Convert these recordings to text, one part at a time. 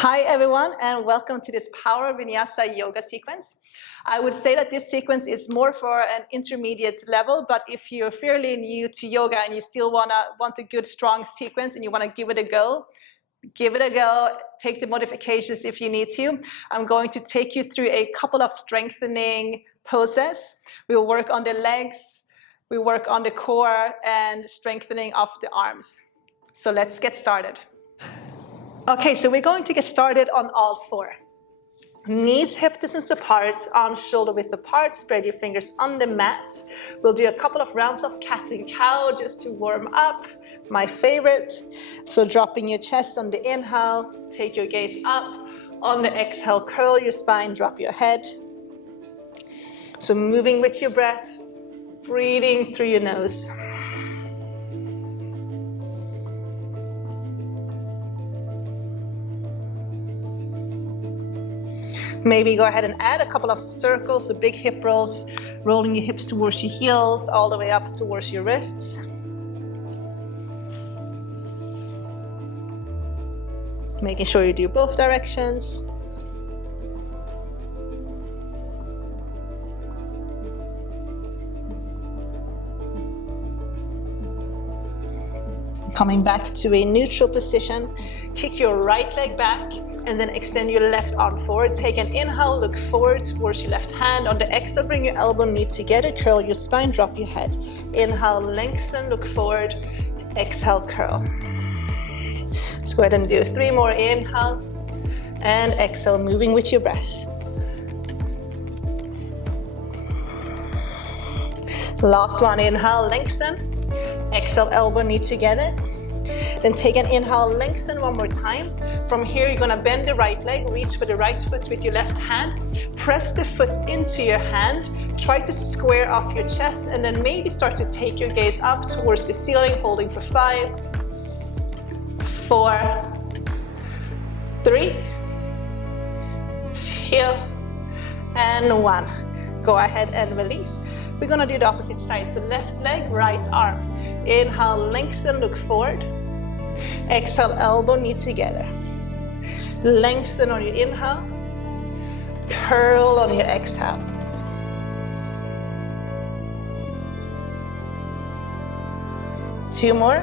Hi everyone, and welcome to this Power Vinyasa yoga sequence. I would say that this sequence is more for an intermediate level, but if you're fairly new to yoga and you still want a good strong sequence and you want to give it a go, take the modifications if you need to. I'm going to take you through a couple of strengthening poses. We'll work on the legs, we work on the core, and strengthening of the arms. So let's get started. Okay, so we're going to get started on all four. Knees hip distance apart, arms shoulder width apart, spread your fingers on the mat. We'll do a couple of rounds of cat and cow just to warm up, my favorite. So dropping your chest on the inhale, take your gaze up. On the exhale, curl your spine, drop your head. So moving with your breath, breathing through your nose. Maybe go ahead and add a couple of circles, so big hip rolls, rolling your hips towards your heels, all the way up towards your wrists. Making sure you do both directions. Coming back to a neutral position, kick your right leg back, and then extend your left arm forward. Take an inhale, look forward towards your left hand. On the exhale, bring your elbow knee together, curl your spine, drop your head. Inhale, lengthen, look forward. Exhale, curl. Let's go ahead and do 3 more. Inhale and exhale, moving with your breath. Last one, inhale, lengthen. Exhale, elbow knee together. Then take an inhale, lengthen one more time. From here, you're gonna bend the right leg, reach for the right foot with your left hand. Press the foot into your hand. Try to square off your chest, and then maybe start to take your gaze up towards the ceiling, holding for 5, 4, 3, 2, and 1. Go ahead and release. We're gonna do the opposite side. So left leg, right arm. Inhale, lengthen, look forward. Exhale, elbow, knee together. Lengthen on your inhale. Curl on your exhale. Two more.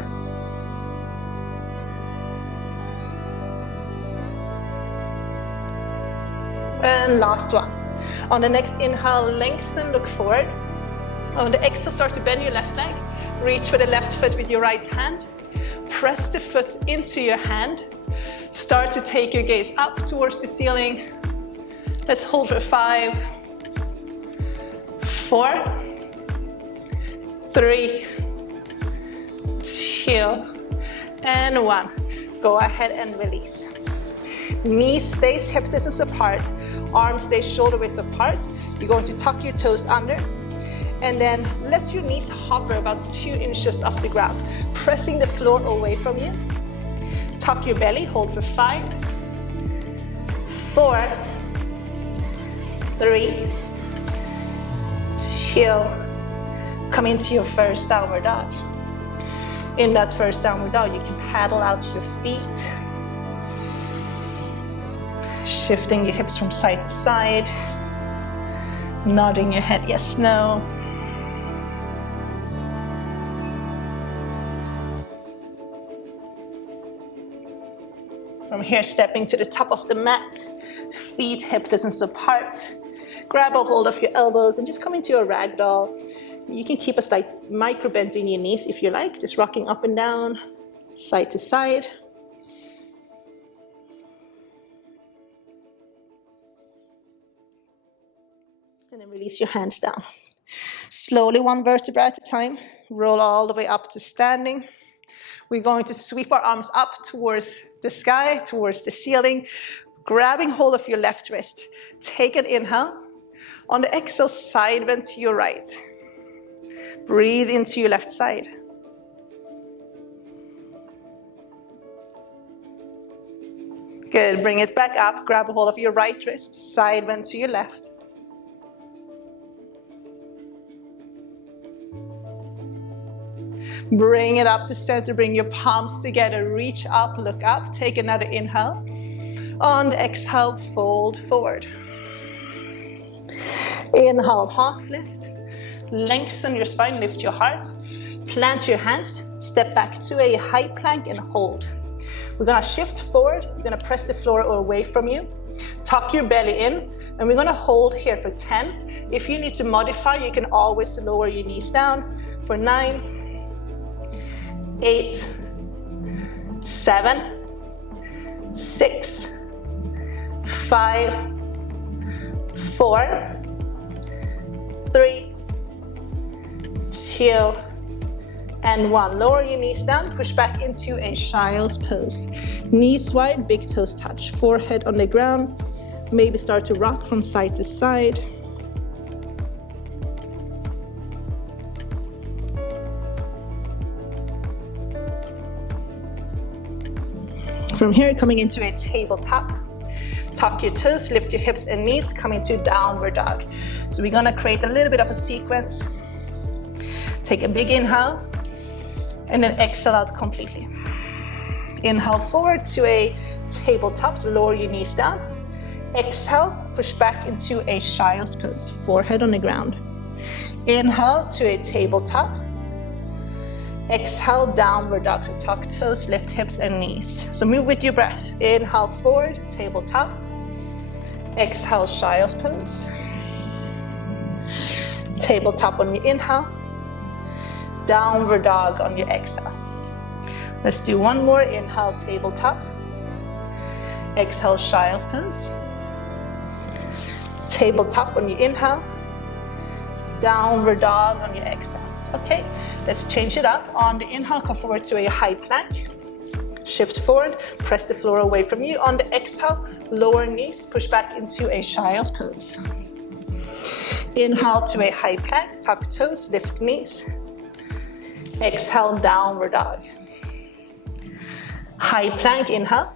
And last one. On the next inhale, lengthen, look forward. On the exhale, start to bend your left leg. Reach for the left foot with your right hand. Press the foot into your hand. Start to take your gaze up towards the ceiling. Let's hold for 5, 4, 3, 2, and 1. Go ahead and release. Knee stays hip distance apart. Arms stay shoulder width apart. You're going to tuck your toes under. And then let your knees hover about 2 inches off the ground, pressing the floor away from you. Tuck your belly, hold for 5, 4, 3, 2. Come into your first downward dog. In that first downward dog, you can paddle out your feet, shifting your hips from side to side, nodding your head yes, no. From here, stepping to the top of the mat, feet hip distance apart. Grab a hold of your elbows and just come into a ragdoll. You can keep a slight micro bend in your knees if you like, just rocking up and down, side to side. And then release your hands down. Slowly, 1 vertebra at a time. Roll all the way up to standing. We're going to sweep our arms up towards the sky, towards the ceiling, grabbing hold of your left wrist. Take an inhale. On the exhale, side bend to your right. Breathe into your left side. Good, bring it back up. Grab a hold of your right wrist, side bend to your left. Bring it up to center, bring your palms together, reach up, look up, take another inhale. On the exhale, fold forward. Inhale, half lift. Lengthen your spine, lift your heart. Plant your hands, step back to a high plank and hold. We're gonna shift forward, we're gonna press the floor away from you. Tuck your belly in, and we're gonna hold here for 10. If you need to modify, you can always lower your knees down for 9, 8, 7, 6, 5, 4, 3, 2, and 1. Lower your knees down, push back into a child's pose. Knees wide, big toes touch. Forehead on the ground. Maybe start to rock from side to side. From here, coming into a tabletop. Tuck your toes, lift your hips and knees, come into downward dog. So we're gonna create a little bit of a sequence. Take a big inhale, and then exhale out completely. Inhale forward to a tabletop, so lower your knees down. Exhale, push back into a child's pose, forehead on the ground. Inhale to a tabletop. Exhale, downward dog, so tuck toes, lift hips and knees. So move with your breath. Inhale forward, tabletop. Exhale, child's pose. Tabletop on your inhale. Downward dog on your exhale. Let's do one more. Inhale, tabletop. Exhale, child's pose. Tabletop on your inhale. Downward dog on your exhale. Okay, let's change it up. On the inhale, come forward to a high plank. Shift forward, press the floor away from you. On the exhale, lower knees, push back into a child's pose. Inhale to a high plank, tuck toes, lift knees. Exhale, downward dog. High plank, inhale.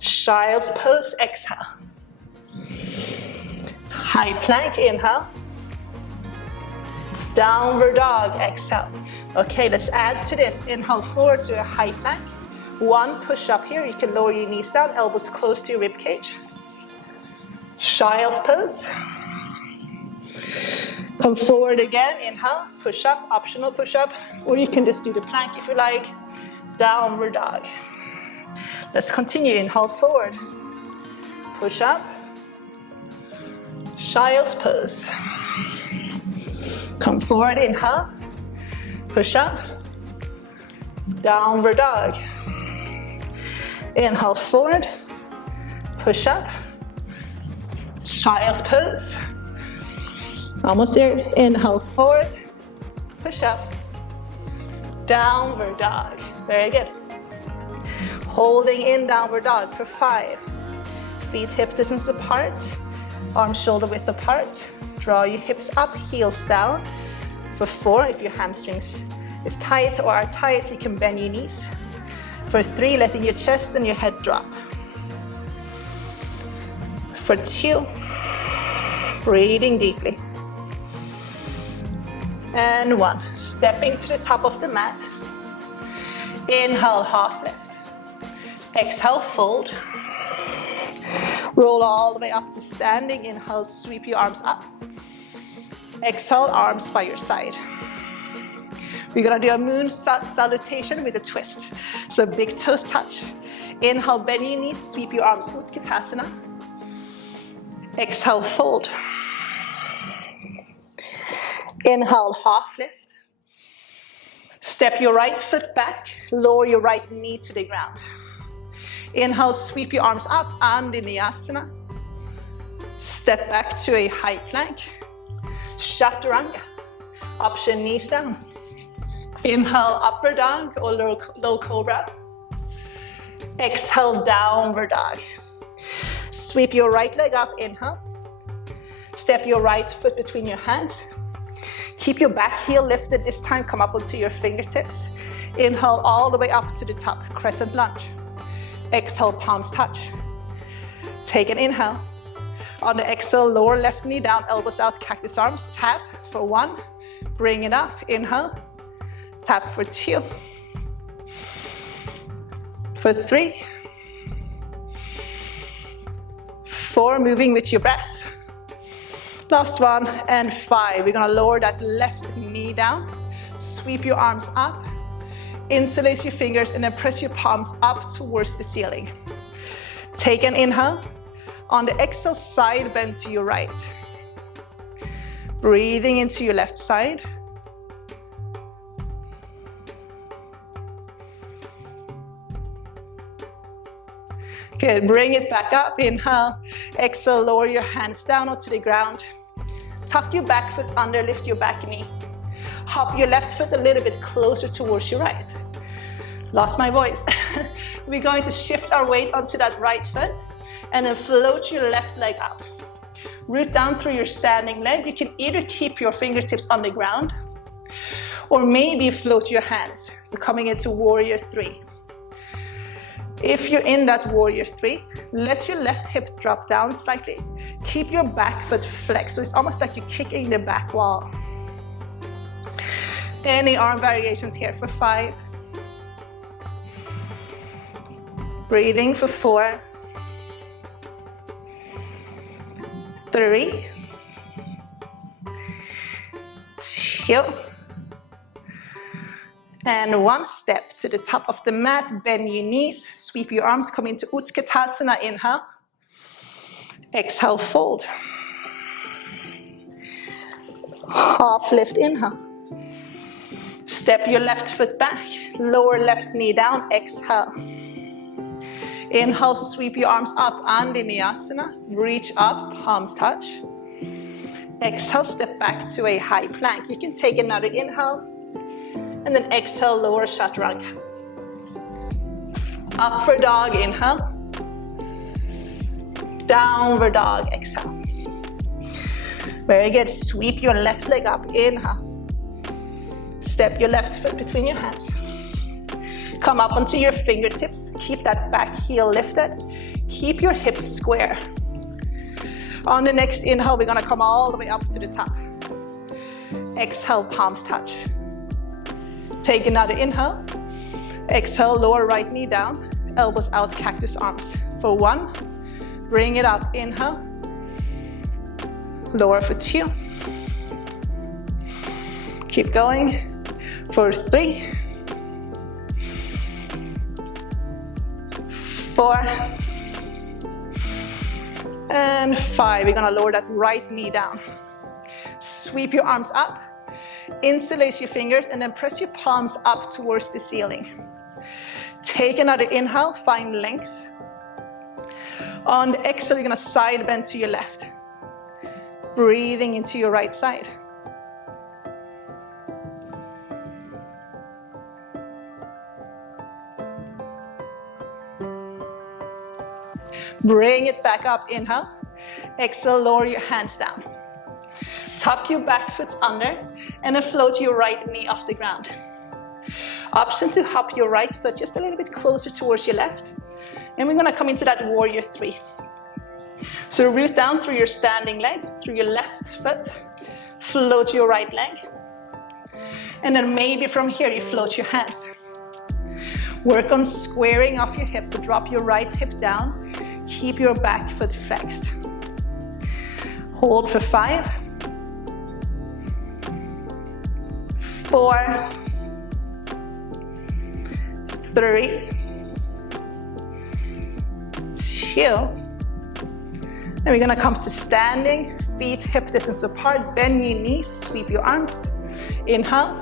Child's pose, exhale. High plank, inhale. Downward dog, exhale. Okay, let's add to this. Inhale forward to a high plank. One push up here. You can lower your knees down, elbows close to your rib cage. Child's pose. Come forward again, inhale, push up, optional push up, or you can just do the plank if you like. Downward dog. Let's continue, inhale forward, push up, child's pose. Come forward, inhale, push up, downward dog. Inhale forward, push up, child's pose. Almost there. Inhale forward, push up, downward dog. Very good. Holding in downward dog for 5. Feet hip distance apart, arms shoulder width apart. Draw your hips up, heels down. For 4, if your hamstrings is tight or are tight, you can bend your knees. For 3, letting your chest and your head drop. For 2, breathing deeply. And 1, stepping to the top of the mat. Inhale, half lift. Exhale, fold. Roll all the way up to standing. Inhale, sweep your arms up. Exhale, arms by your side. We're gonna do a moon salutation with a twist. So big toes touch. Inhale, bend your knees, sweep your arms, Utkatasana. Exhale, fold. Inhale, half lift. Step your right foot back, lower your right knee to the ground. Inhale, sweep your arms up, and Vinyasa. Step back to a high plank. Chaturanga. Option knees down. Inhale, upward dog or low cobra. Exhale, downward dog. Sweep your right leg up, inhale. Step your right foot between your hands. Keep your back heel lifted this time, come up onto your fingertips. Inhale all the way up to the top, crescent lunge. Exhale, palms touch. Take an inhale. On the exhale, lower left knee down, elbows out, cactus arms. Tap for 1, bring it up, inhale. Tap for 2. For 3. 4, moving with your breath. Last one, and 5. We're gonna lower that left knee down. Sweep your arms up. Interlace your fingers and then press your palms up towards the ceiling. Take an inhale. On the exhale, side bend to your right. Breathing into your left side. Good, bring it back up, inhale. Exhale, lower your hands down onto the ground. Tuck your back foot under, lift your back knee. Hop your left foot a little bit closer towards your right. Lost my voice. We're going to shift our weight onto that right foot and then float your left leg up. Root down through your standing leg. You can either keep your fingertips on the ground or maybe float your hands. So coming into warrior 3. If you're in that warrior 3, let your left hip drop down slightly. Keep your back foot flexed, so it's almost like you're kicking the back wall. Any arm variations here for 5. Breathing for 4. 3. 2. And 1. Step to the top of the mat, bend your knees, sweep your arms, come into Utkatasana, inhale. Exhale, fold. Half lift, inhale. Step your left foot back, lower left knee down, exhale. Inhale, sweep your arms up, Vinyasa, reach up, palms touch. Exhale, step back to a high plank. You can take another inhale. And then exhale, lower chaturanga. Upward dog, inhale. Downward dog, exhale. Very good. Sweep your left leg up, inhale. Step your left foot between your hands. Come up onto your fingertips. Keep that back heel lifted. Keep your hips square. On the next inhale, we're gonna come all the way up to the top. Exhale, palms touch. Take another inhale. Exhale, lower right knee down. Elbows out, cactus arms. For 1, bring it up, inhale. Lower for 2. Keep going. For 3. 4. And 5. We're gonna lower that right knee down. Sweep your arms up. Interlace your fingers and then press your palms up towards the ceiling. Take another inhale, find length. On the exhale, you're gonna side bend to your left. Breathing into your right side. Bring it back up, inhale. Exhale, lower your hands down. Tuck your back foot under and then float your right knee off the ground. Option to hop your right foot just a little bit closer towards your left. And we're gonna come into that warrior 3. So root down through your standing leg, through your left foot, float your right leg. And then maybe from here you float your hands. Work on squaring off your hips, so drop your right hip down, keep your back foot flexed. Hold for 5. 4. 3. 2. And we're gonna come to standing, feet hip distance apart, bend your knees, sweep your arms. Inhale,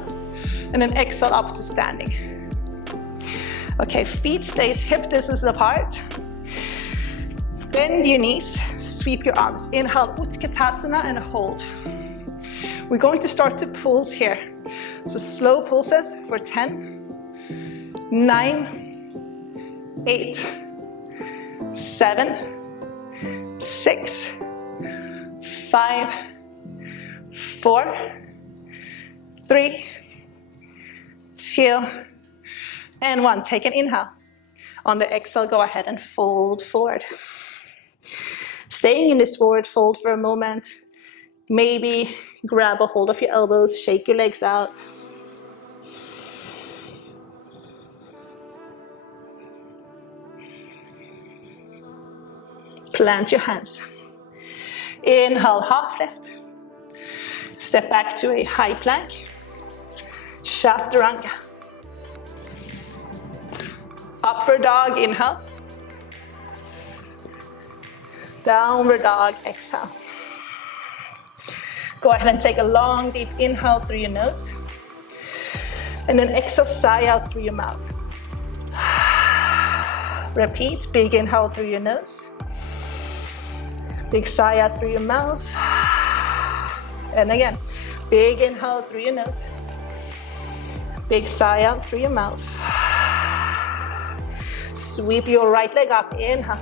and then exhale up to standing. Okay, feet stays hip distance apart. Bend your knees, sweep your arms. Inhale, Utkatasana, and hold. We're going to start to pulse here. So slow pulses for 10, 9, 8, 7, 6, 5, 4, 3, 2, and 1. Take an inhale. On the exhale, go ahead and fold forward. Staying in this forward fold for a moment. Maybe grab a hold of your elbows, shake your legs out. Plant your hands. Inhale, half lift. Step back to a high plank. Chaturanga. Upward dog, inhale. Downward dog, exhale. Go ahead and take a long, deep inhale through your nose. And then exhale, sigh out through your mouth. Repeat, big inhale through your nose. Big sigh out through your mouth. And again, big inhale through your nose. Big sigh out through your mouth. Sweep your right leg up, inhale.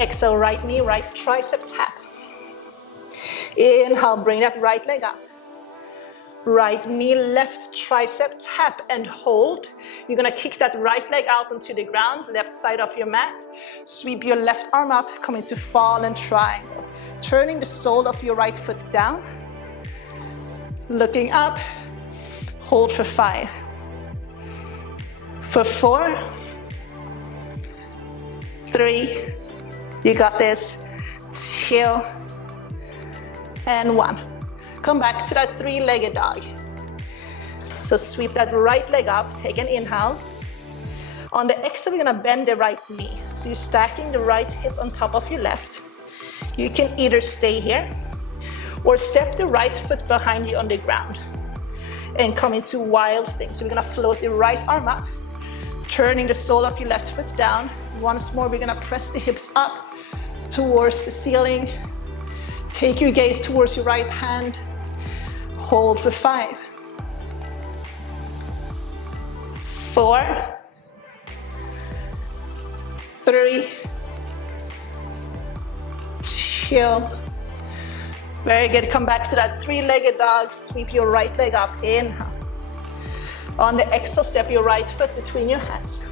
Exhale, right knee, right tricep tap. Inhale, bring that right leg up. Right knee, left tricep tap and hold. You're gonna kick that right leg out onto the ground, left side of your mat. Sweep your left arm up, come into fallen triangle. Turning the sole of your right foot down. Looking up, hold for 5. For 4, 3, you got this, 2, and 1. Come back to that 3-legged dog. So sweep that right leg up, take an inhale. On the exhale, we're gonna bend the right knee. So you're stacking the right hip on top of your left. You can either stay here or step the right foot behind you on the ground and come into wild thing. So we're gonna float the right arm up, turning the sole of your left foot down. Once more, we're gonna press the hips up towards the ceiling. Take your gaze towards your right hand. Hold for 5, 4, 3, 2. Very good. Come back to that 3-legged dog. Sweep your right leg up. Inhale. On the exhale, step your right foot between your hands.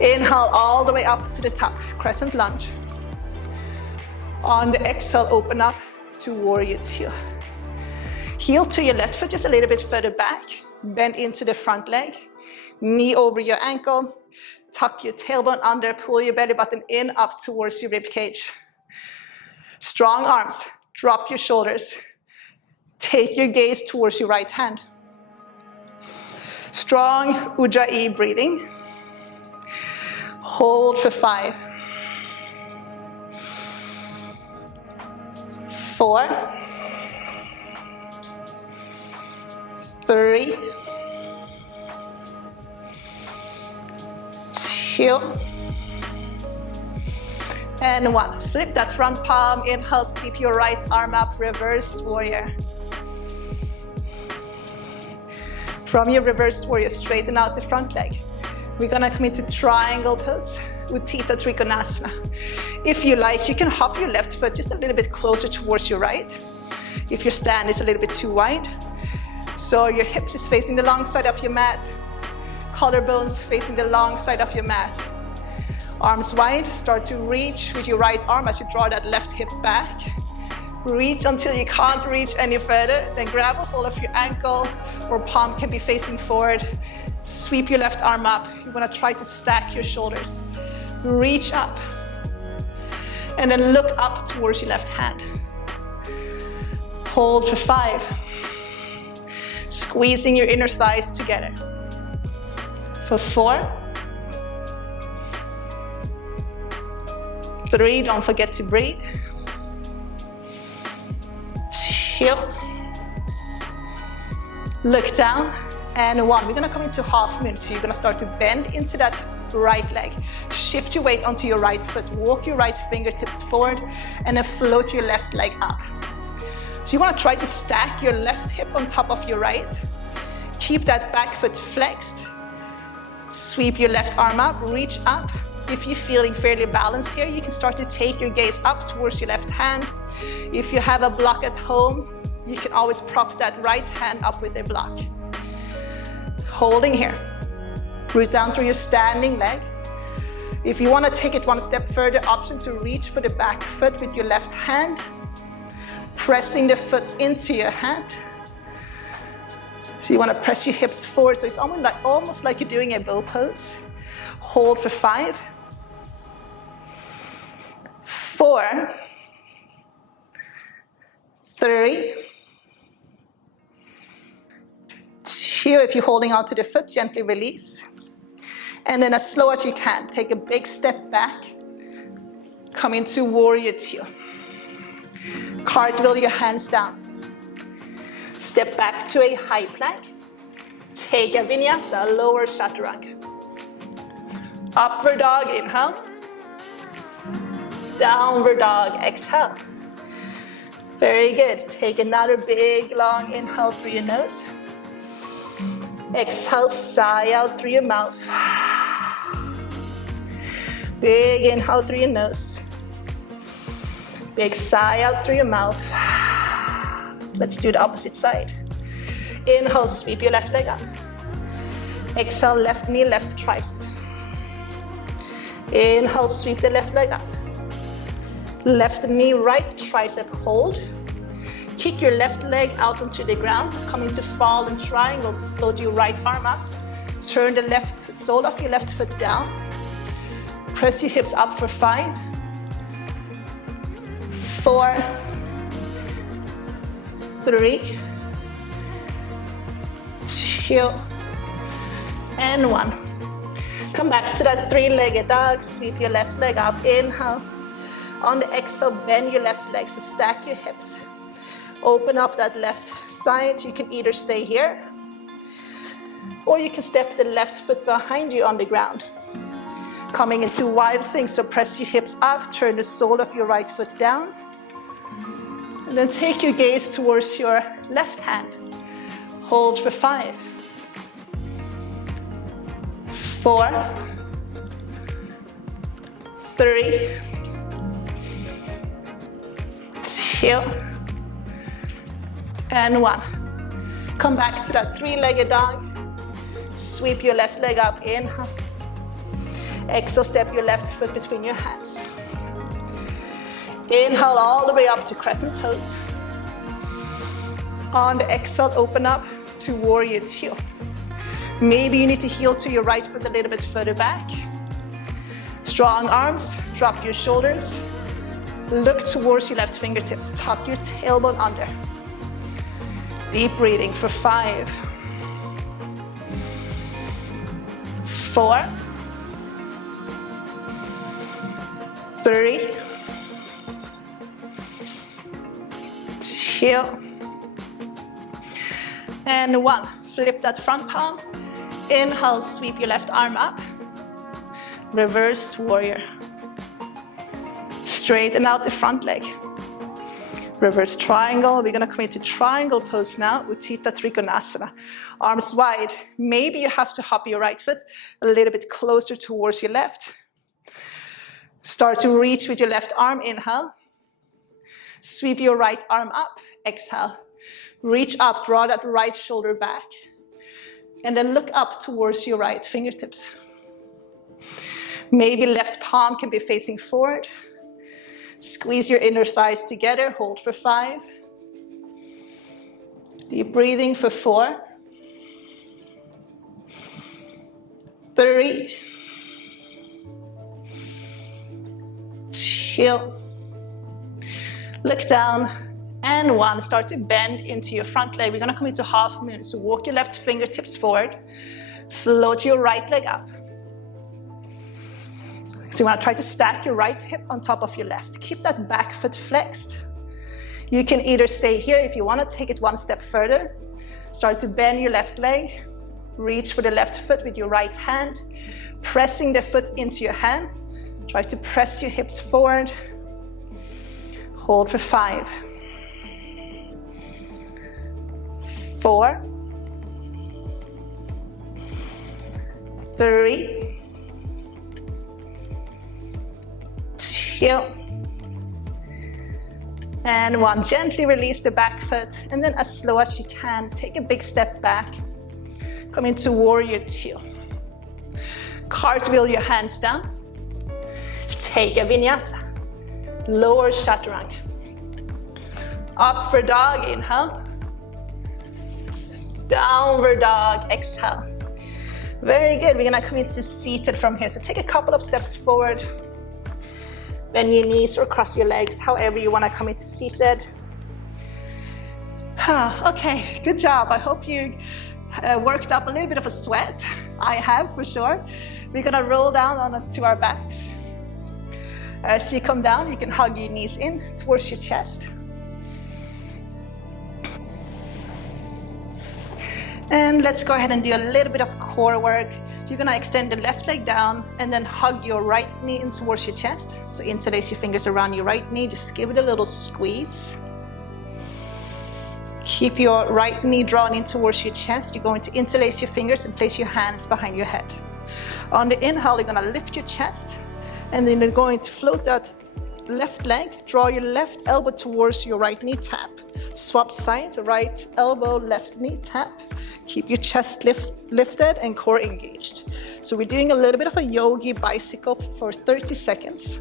Inhale all the way up to the top. Crescent lunge. On the exhale, open up to warrior 2. Heel to your left foot just a little bit further back. Bend into the front leg. Knee over your ankle. Tuck your tailbone under. Pull your belly button in up towards your rib cage. Strong arms. Drop your shoulders. Take your gaze towards your right hand. Strong Ujjayi breathing. Hold for 5, 4, 3, 2, and 1. Flip that front palm, inhale, sweep your right arm up, reversed warrior. From your reversed warrior, straighten out the front leg. We're gonna come into triangle pose, Utthita Trikonasana. If you like, you can hop your left foot just a little bit closer towards your right. If your stand is a little bit too wide. So your hips is facing the long side of your mat. Collarbones facing the long side of your mat. Arms wide, start to reach with your right arm as you draw that left hip back. Reach until you can't reach any further. Then grab a hold of your ankle or palm can be facing forward. Sweep your left arm up. You want to try to stack your shoulders. Reach up. And then look up towards your left hand. Hold for 5. Squeezing your inner thighs together. For 4. 3, don't forget to breathe. 2. Look down. And 1. We're gonna come into half moon. So you're gonna start to bend into that right leg. Shift your weight onto your right foot. Walk your right fingertips forward and then float your left leg up. So you wanna try to stack your left hip on top of your right. Keep that back foot flexed. Sweep your left arm up, reach up. If you're feeling fairly balanced here, you can start to take your gaze up towards your left hand. If you have a block at home, you can always prop that right hand up with a block. Holding here. Root down through your standing leg. If you want to take it one step further, option to reach for the back foot with your left hand. Pressing the foot into your hand. So you want to press your hips forward. So it's almost like you're doing a bow pose. Hold for 5, 4, 3, 2, if you're holding on to the foot, gently release. And then as slow as you can, take a big step back, come into warrior 2. Cartwheel your hands down. Step back to a high plank. Take a vinyasa, lower chaturanga. Upward dog, inhale. Downward dog, exhale. Very good. Take another big, long inhale through your nose. Exhale, sigh out through your mouth. Big inhale through your nose. Big sigh out through your mouth. Let's do the opposite side. Inhale, sweep your left leg up. Exhale, left knee, left tricep. Inhale, sweep the left leg up. Left knee, right tricep, hold. Kick your left leg out onto the ground. Come into fallen triangles, float your right arm up. Turn the left sole of your left foot down. Press your hips up for 5, 4, 3, 2, and 1. Come back to that 3-legged dog. Sweep your left leg up. Inhale. On the exhale, bend your left leg, so stack your hips. Open up that left side. You can either stay here, or you can step the left foot behind you on the ground. Coming into wild thing, so press your hips up, turn the sole of your right foot down, and then take your gaze towards your left hand. Hold for 5, 4, 3, 2, and 1. Come back to that 3-legged dog. Sweep your left leg up, inhale. Exhale, step your left foot between your hands. Inhale all the way up to crescent pose. On the exhale, open up to warrior 2. Maybe you need to heel to your right foot a little bit further back. Strong arms, drop your shoulders. Look towards your left fingertips. Tuck your tailbone under. Deep breathing for 5, 4, 3, 2, and 1. Flip that front palm. Inhale, sweep your left arm up. Reversed warrior. Straighten out the front leg. Reverse triangle. We're gonna come into triangle pose now, Utthita Trikonasana. Arms wide. Maybe you have to hop your right foot a little bit closer towards your left. Start to reach with your left arm, inhale. Sweep your right arm up, exhale. Reach up, draw that right shoulder back. And then look up towards your right fingertips. Maybe left palm can be facing forward. Squeeze your inner thighs together, hold for 5. Deep breathing for 4, 3, 2, look down, and 1. Start to bend into your front leg. We're gonna come into half moon, so walk your left fingertips forward, float your right leg up. So you want to try to stack your right hip on top of your left. Keep that back foot flexed. You can either stay here if you want to take it one step further. Start to bend your left leg. Reach for the left foot with your right hand. Pressing the foot into your hand. Try to press your hips forward. Hold for 5, 4, 3, 2, and 1. Gently release the back foot, and then as slow as you can, take a big step back. Come into warrior 2. Cartwheel your hands down. Take a vinyasa. Lower chaturanga. Upward dog, inhale. Downward dog, exhale. Very good. We're gonna come into seated from here. So take a couple of steps forward. Bend your knees or cross your legs, however you want to come into seated. Okay, good job. I hope you worked up a little bit of a sweat. I have for sure. We're gonna roll down onto our backs. As you come down, you can hug your knees in towards your chest. And let's go ahead and do a little bit of core work. You're gonna extend the left leg down and then hug your right knee in towards your chest. So interlace your fingers around your right knee, just give it a little squeeze. Keep your right knee drawn in towards your chest. You're going to interlace your fingers and place your hands behind your head. On the inhale, you're gonna lift your chest, and then you're going to float that left leg, draw your left elbow towards your right knee, tap. Swap sides, right elbow, left knee, tap. Keep your chest lifted and core engaged. So we're doing a little bit of a yogi bicycle for 30 seconds.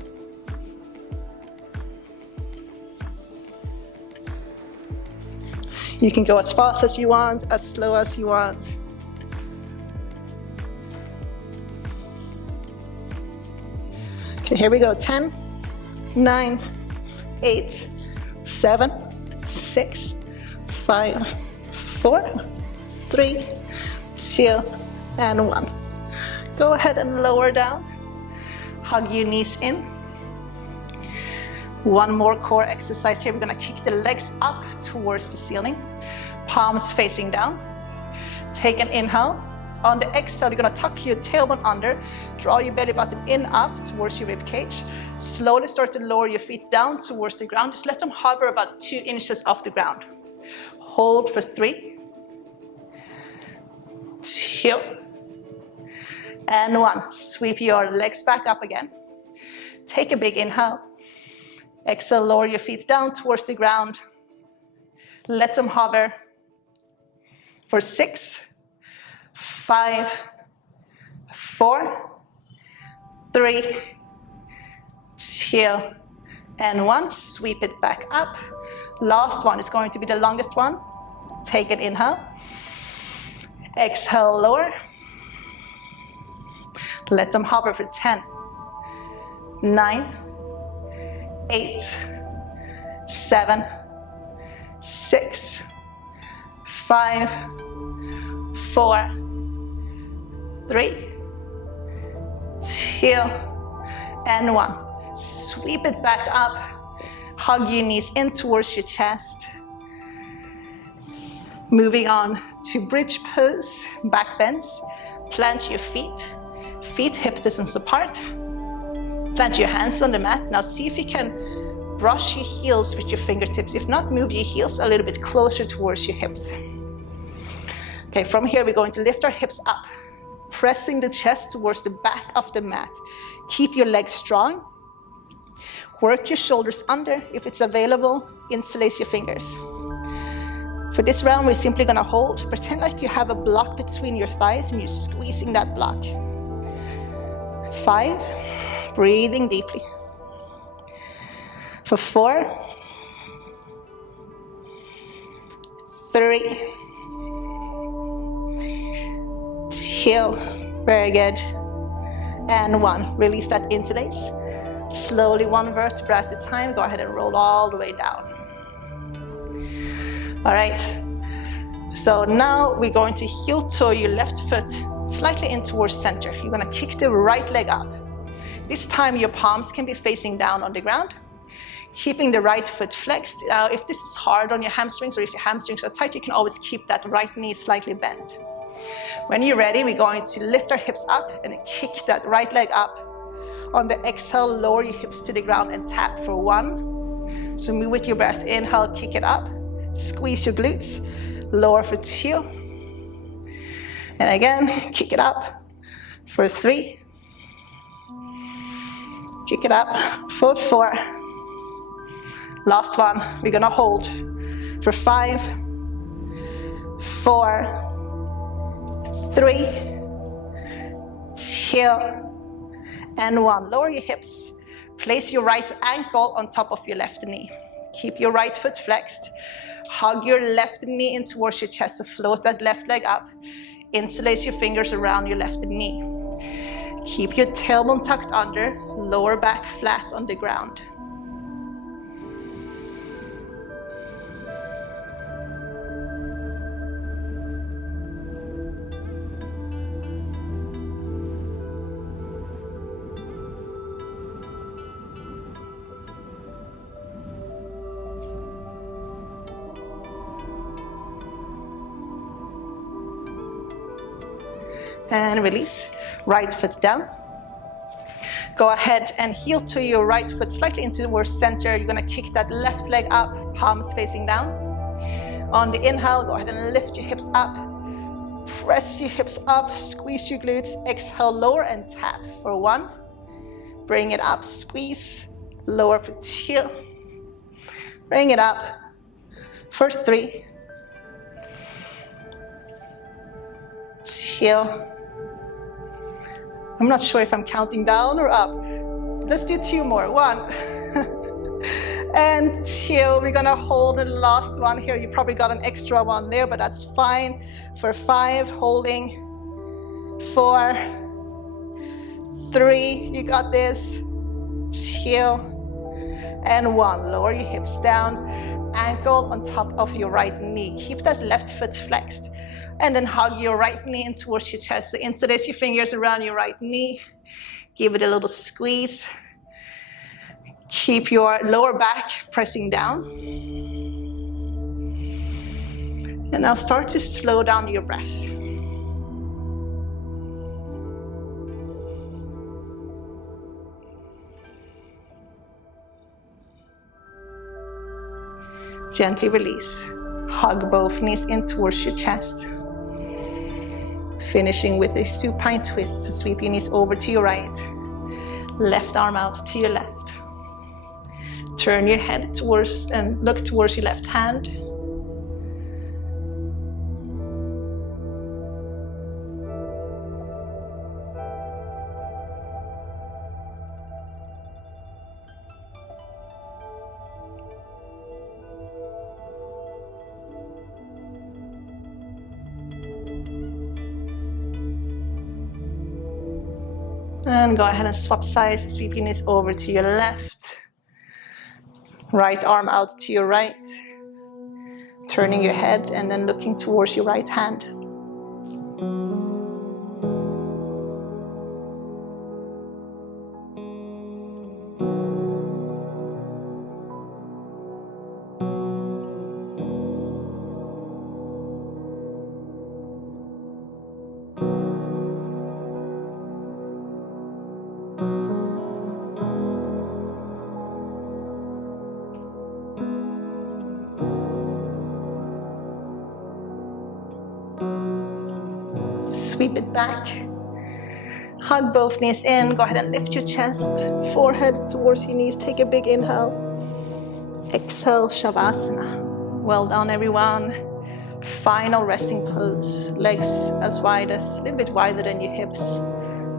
You can go as fast as you want, as slow as you want. Okay, here we go. 10, 9, 8, 7, 6, 5, 4, 3, 2, and 1. Go ahead and lower down. Hug your knees in. One more core exercise here. We're gonna kick the legs up towards the ceiling. Palms facing down. Take an inhale. On the exhale, you're gonna tuck your tailbone under. Draw your belly button in up towards your rib cage. Slowly start to lower your feet down towards the ground. Just let them hover about 2 inches off the ground. Hold for 3, 2, and 1. Sweep your legs back up again. Take a big inhale. Exhale, lower your feet down towards the ground. Let them hover for 6, 5, 4, 3, 2, and 1. Sweep it back up. Last one is going to be the longest one. Take an inhale. Exhale, lower. Let them hover for 10, 9, 8, 7, 6, 5, 4, 3, 2, and 1. Sweep it back up. Hug your knees in towards your chest. Moving on to bridge pose, back bends. Plant your feet hip distance apart. Plant your hands on the mat. Now see if you can brush your heels with your fingertips. If not, move your heels a little bit closer towards your hips. Okay, from here we're going to lift our hips up, pressing the chest towards the back of the mat. Keep your legs strong. Work your shoulders under. If it's available, interlace your fingers. For this round, we're simply gonna hold. Pretend like you have a block between your thighs and you're squeezing that block. 5, breathing deeply. For 4, 3, 2, very good, and 1. Release that interlace. Slowly, one vertebra at a time. Go ahead and roll all the way down. All right, so now we're going to heel toe your left foot slightly in towards center. You're gonna kick the right leg up. This time your palms can be facing down on the ground, keeping the right foot flexed. Now, if this is hard on your hamstrings or if your hamstrings are tight, you can always keep that right knee slightly bent. When you're ready, we're going to lift our hips up and kick that right leg up. On the exhale, lower your hips to the ground and tap for 1. So move with your breath. Inhale, kick it up. Squeeze your glutes. Lower for 2. And again, kick it up for 3. Kick it up for 4. Last one, we're gonna hold for 5, 4, 3, 2, and 1. Lower your hips. Place your right ankle on top of your left knee. Keep your right foot flexed. Hug your left knee in towards your chest, so float that left leg up. Interlace your fingers around your left knee. Keep your tailbone tucked under, lower back flat on the ground. And release. Right foot down. Go ahead and heel to your right foot slightly into towards center. You're gonna kick that left leg up, palms facing down. On the inhale, go ahead and lift your hips up. Press your hips up, squeeze your glutes. Exhale, lower and tap for 1. Bring it up, squeeze. Lower for 2. Bring it up for 3. 2. I'm not sure if I'm counting down or up. Let's do 2 more. 1 and 2. We're gonna hold the last one here. You probably got an extra one there, but that's fine. For 5, holding. 4, 3, you got this. 2 and 1. Lower your hips down. Ankle on top of your right knee. Keep that left foot flexed. And then hug your right knee in towards your chest. So interlace your fingers around your right knee. Give it a little squeeze. Keep your lower back pressing down. And now start to slow down your breath. Gently release. Hug both knees in towards your chest. Finishing with a supine twist, so sweep your knees over to your right. Left arm out to your left. Turn your head towards and look towards your left hand. And go ahead and swap sides, sweep your knees over to your left. Right arm out to your right. Turning your head and then looking towards your right hand. Sweep it back. Hug both knees in. Go ahead and lift your chest, forehead towards your knees. Take a big inhale. Exhale, Savasana. Well done, everyone. Final resting pose. Legs as wide as, a little bit wider than your hips.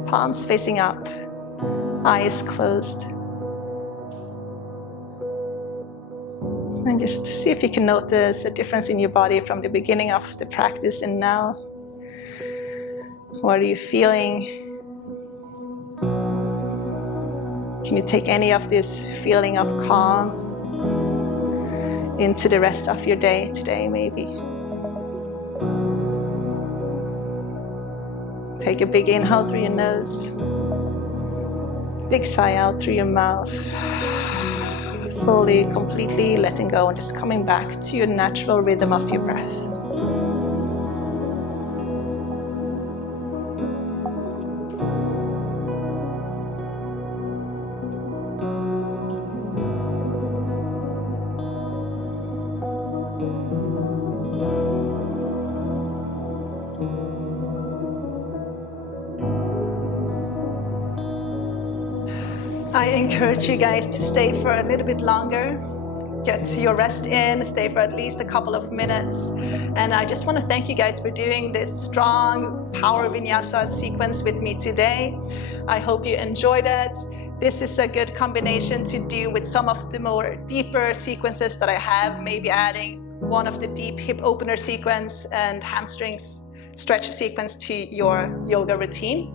Palms facing up. Eyes closed. And just see if you can notice a difference in your body from the beginning of the practice and now. What are you feeling? Can you take any of this feeling of calm into the rest of your day today, maybe? Take a big inhale through your nose. Big sigh out through your mouth. Fully, completely letting go and just coming back to your natural rhythm of your breath. I encourage you guys to stay for a little bit longer. Get your rest in, stay for at least a couple of minutes. And I just want to thank you guys for doing this strong power vinyasa sequence with me today. I hope you enjoyed it. This is a good combination to do with some of the more deeper sequences that I have, maybe adding one of the deep hip opener sequence and hamstrings stretch sequence to your yoga routine.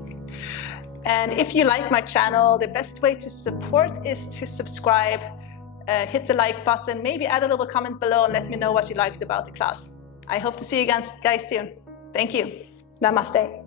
And if you like my channel, the best way to support is to subscribe, hit the like button, maybe add a little comment below and let me know what you liked about the class. I hope to see you guys soon. Thank you. Namaste.